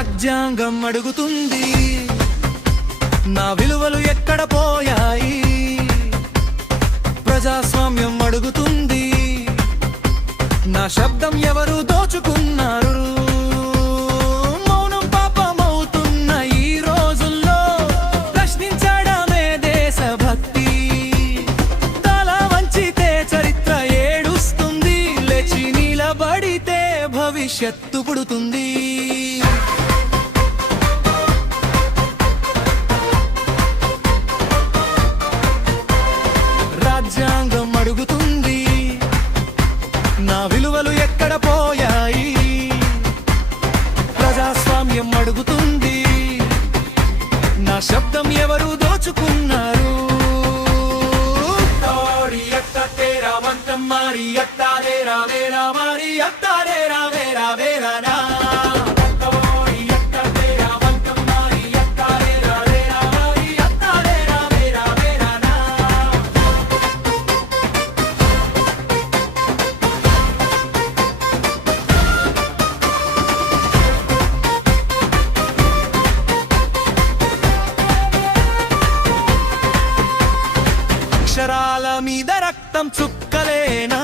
రాజ్యాంగం అడుగుతుంది, నా విలువలు ఎక్కడ పోయాయి? ప్రజాస్వామ్యం అడుగుతుంది, నా శబ్దం ఎవరు దోచుకున్నారు? మౌనం పాపమవుతున్న ఈ రోజుల్లో ప్రశ్నించడమే దేశభక్తి. తల వంచితే చరిత్ర ఏడుస్తుంది, లేచి నిలబడితే భవిష్యత్తు పుడుతుంది. రాజ్యాంగం అడుగుతుంది, నా విలువలు ఎక్కడ పోయాయి? ప్రజాస్వామ్యం అడుగుతుంది, నా శబ్దం ఎవరు దోచుకున్నారు? అక్షరాల మీద రక్తం చుక్కలేనా?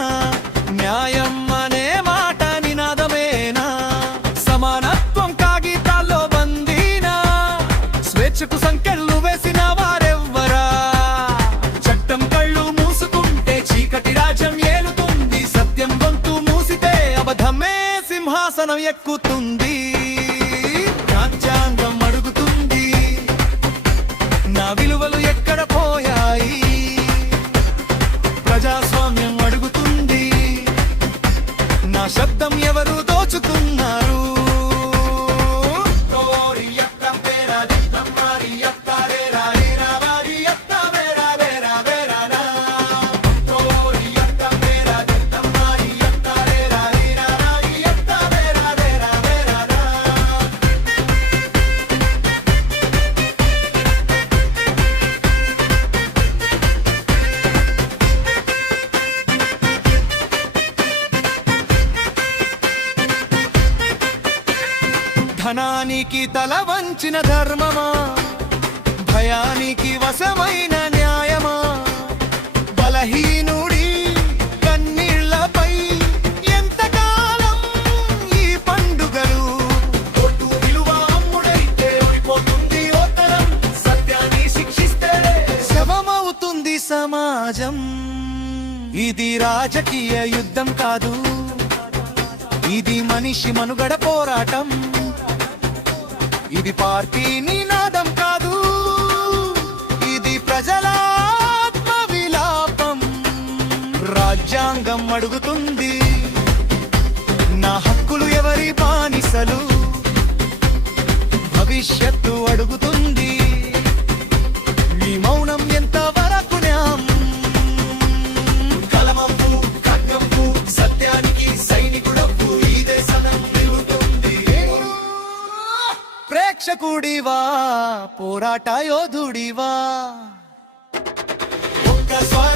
న్యాయం అనే మాట నినాదమేనా? సమానత్వం కాగితాల్లో బందీనా? స్వేచ్ఛకు సంకెళ్ళు వేసిన వారెవ్వరా? చట్టం కళ్ళు మూసుకుంటే చీకటి రాజ్యం ఏలుతుంది, సత్యం గొంతు మూసితే అబద్ధమే సింహాసనం ఎక్కుతుంది. రాజ్యాంగం అడుగుతుంది, నా విలువలు ఎక్కడ పోయాయి? ప్రజాస్వామ్యం అడుగుతుంది, నా శబ్దం ఎవరు దోచుకున్నారు? ధనానికి తల వంచిన ధర్మమా? భయానికి వశమైన న్యాయమా? బలహీనుడి కన్నీళ్లపై ఎంతకాలం ఈ పండుగలు? ఓటు విలువ అమ్ముడైతే ఓడిపోతుంది ఓ తరం, సత్యాన్ని శిక్షిస్తే శవమవుతుంది సమాజం. ఇది రాజకీయ యుద్ధం కాదు, ఇది మనిషి మనుగడ పోరాటం. ఇది పార్టీ నినాదం కాదు, ఇది ప్రజల ఆత్మ విలాపం. రాజ్యాంగం అడుగుతుంది, నా హక్కులు ఎవరి బానిసలు? భవిష్యత్తు అడుగుతుంది, మీ మౌనం ఎంత వరకు న్యాయం? కలమంపు ఖడ్గంపు సత్యానికి సైనికుడప్పు, ఈ దేశం నిలుగుతుంది. ప్రేక్షకుడివా, పోరాట యోధుడివా, ఒక్క స్వరం